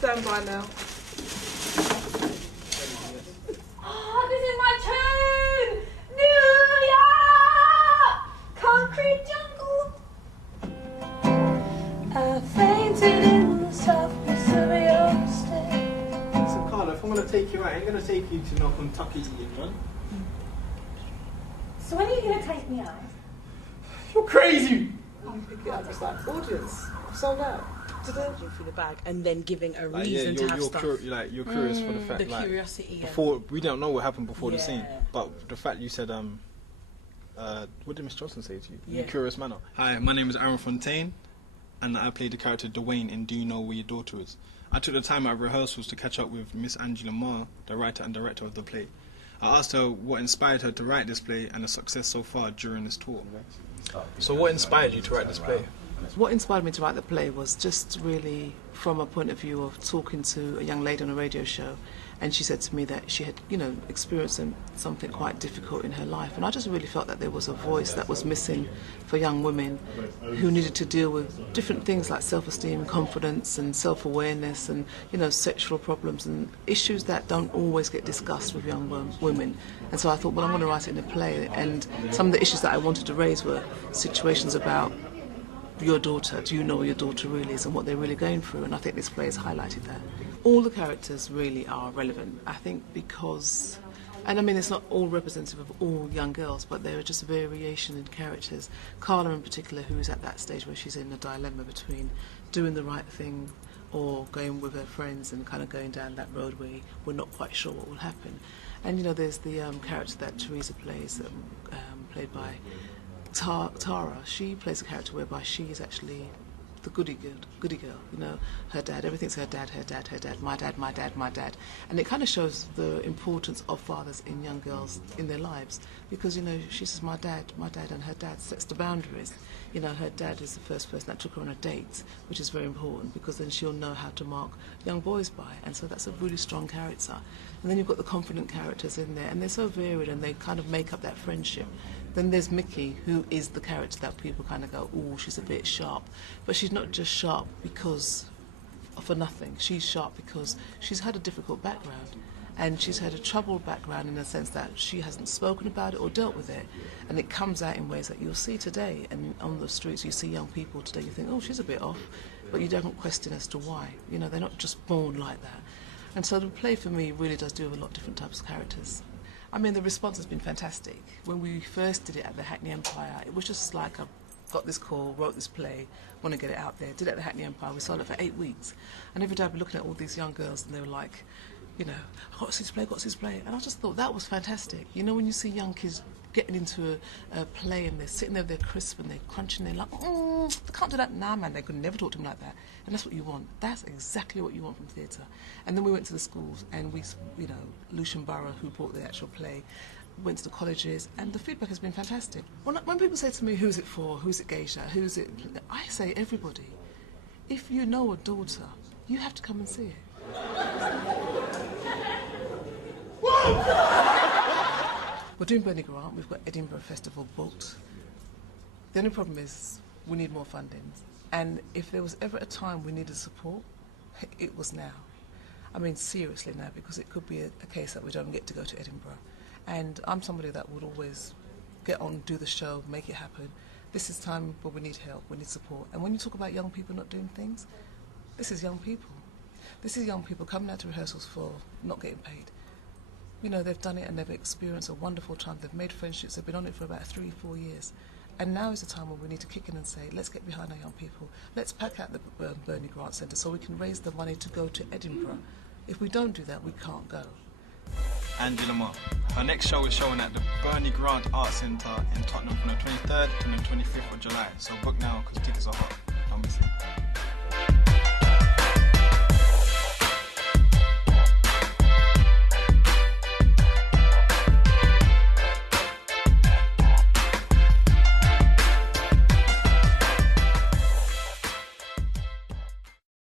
stand by now. Oh, this is my tune! New York! Concrete jungle. I fainted in the softness of your stay. So, Carla, if I'm going to take you out, I ain't going to take you to Kentucky to England. So when are you going to take me out? You're crazy! It's like audience. Sold out. For the bag and then giving a Like, reason to have you're stuff. you're curious for the fact, The like, curiosity. Yeah. before we don't know what happened before the scene, Yeah. but the fact you said, what did Miss Johnson say to you? In Yeah. a curious manner. Hi, my name is Aaron Fontaine, and I played the character Dwayne in Do You Know Where Your Daughter Is? I took the time out of rehearsals to catch up with Miss Angela Marr, the writer and director of the play. I asked her what inspired her to write this play and the success so far during this tour. So what inspired you to write this play? What inspired me to write the play was just really from a point of view of talking to a young lady on a radio show, and she said to me that she had, experienced something quite difficult in her life, and I just really felt that there was a voice that was missing for young women who needed to deal with different things like self-esteem, confidence and self-awareness and, sexual problems and issues that don't always get discussed with young women. And so I thought, well, I'm going to write it in a play, and some of the issues that I wanted to raise were situations about your daughter, do you know where your daughter really is and what they're really going through, and I think this play has highlighted that. All the characters really are relevant, I think, because, and I mean it's not all representative of all young girls, but there are just variation in characters. Carla in particular, who is at that stage where she's in a dilemma between doing the right thing or going with her friends and kind of going down that road where we're not quite sure what will happen. And there's the character that Teresa plays, played by Tara. She plays a character whereby she is actually the goody girl, her dad, everything's her dad, my dad. And it kind of shows the importance of fathers in young girls in their lives, because, she says, my dad, and her dad sets the boundaries. Her dad is the first person that took her on a date, which is very important, because then she'll know how to mark young boys by, and so that's a really strong character. And then you've got the confident characters in there, and they're so varied, and they kind of make up that friendship. Then there's Mickey, who is the character that people kind of go, oh, she's a bit sharp. But she's not just sharp because for nothing. She's sharp because she's had a difficult background. And she's had a troubled background in the sense that she hasn't spoken about it or dealt with it. And it comes out in ways that you'll see today. And on the streets, you see young people today, you think, oh, she's a bit off. But you don't question as to why. They're not just born like that. And so the play for me really does do with a lot of different types of characters. I mean, the response has been fantastic. When we first did it at the Hackney Empire, it was just like I got this call, wrote this play, want to get it out there, did it at the Hackney Empire, we sold it for 8 weeks. And every day I'd be looking at all these young girls and they were like, I got to see this play. And I just thought that was fantastic. When you see young kids getting into a play and they're sitting there, they're crisp and they're crunching, they're like, they can't do that. Nah, man, they could never talk to them like that. And that's what you want. That's exactly what you want from theatre. And then we went to the schools and we, Lucian Borough, who brought the actual play, went to the colleges, and the feedback has been fantastic. When people say to me, who's it for, who's it gauged at, who's it, I say everybody. If you know a daughter, you have to come and see it. We're doing Bernie Grant, we've got Edinburgh Festival booked. The only problem is we need more funding. And if there was ever a time we needed support, it was now. I mean, seriously now, because it could be a case that we don't get to go to Edinburgh. And I'm somebody that would always get on, do the show, make it happen. This is time where we need help, we need support. And when you talk about young people not doing things, this is young people. This is young people coming out to rehearsals for not getting paid. They've done it and they've experienced a wonderful time. They've made friendships, they've been on it for about 3-4 years. And now is the time when we need to kick in and say, let's get behind our young people. Let's pack out the Bernie Grant Centre so we can raise the money to go to Edinburgh. If we don't do that, we can't go. Angela Marr. Her next show is showing at the Bernie Grant Art Centre in Tottenham from the 23rd and the 25th of July. So book now because tickets are hot. Don't miss it.